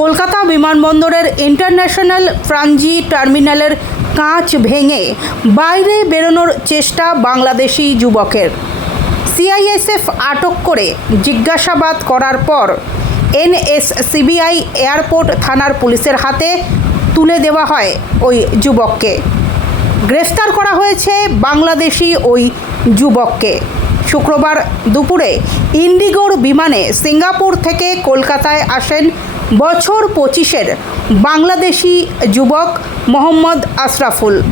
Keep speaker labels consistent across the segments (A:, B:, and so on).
A: কলকাতা বিমানবন্দরের ইন্টারন্যাশনাল ফ্রাঞ্জি টার্মিনালের কাঁচ ভেঙে বাইরে বেরোনোর চেষ্টা বাংলাদেশি যুবকের। সিআইএসএফ আটক করে জিজ্ঞাসাবাদ করার পর এনএসসিবিআই এয়ারপোর্ট থানার পুলিশের হাতে তুলে দেওয়া হয় ওই যুবককে। গ্রেফতার করা হয়েছে বাংলাদেশি ওই যুবককে। শুক্রবার দুপুরে ইন্ডিগোর বিমানে সিঙ্গাপুর থেকে কলকাতায় আসেন বছর পঁচিশের বাংলাদেশি যুবক মোহাম্মদ আশরাফুল।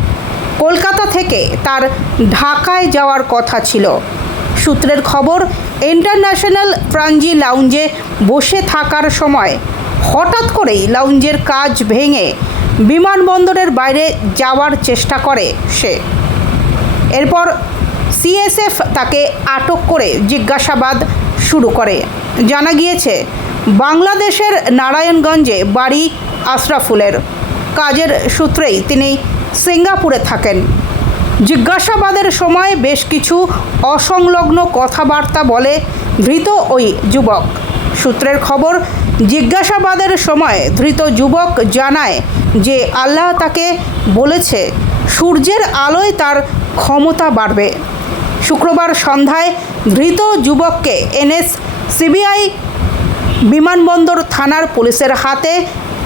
A: কলকাতা থেকে তার ঢাকায় যাওয়ার কথা ছিল। সূত্রের খবর, ইন্টারন্যাশনাল ফ্রাঞ্জি লাউঞ্জে বসে থাকার সময় হঠাৎ করেই লাউঞ্জের কাজ ভেঙে বিমানবন্দরের বাইরে যাওয়ার চেষ্টা করে সে। এরপর সিএসএফ তাকে আটক করে জিজ্ঞাসাবাদ শুরু করে। জানা গিয়েছে বাংলাদেশের নারায়ণগঞ্জে বাড়ি আশরাফুলের। কাজের সূত্রেই তিনি সিঙ্গাপুরে থাকেন। জিজ্ঞাসাবাদের সময় বেশ কিছু অসংলগ্ন কথাবার্তা বলে ধৃত ওই যুবক। সূত্রের খবর, জিজ্ঞাসাবাদের সময় ধৃত যুবক জানায় যে আল্লাহ তাকে বলেছে, সূর্যের আলোয় তার ক্ষমতা বাড়বে। শুক্রবার সন্ধ্যায় ধৃত যুবককে এনএস সিবিআই বিমানবন্দর থানার পুলিশের হাতে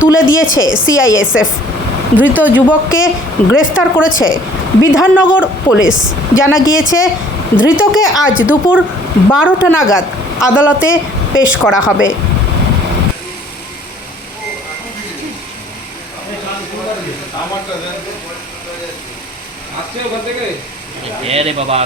A: তুলে দিয়েছে সিআইএসএফ। ধৃত যুবককে গ্রেফতার করেছে বিধাননগর পুলিশ। জানা গিয়েছে ধৃতকে আজ দুপুর বারোটা নাগাদ আদালতে পেশ করা হবে।
B: আসছে ওখান থেকে?
C: বাবা।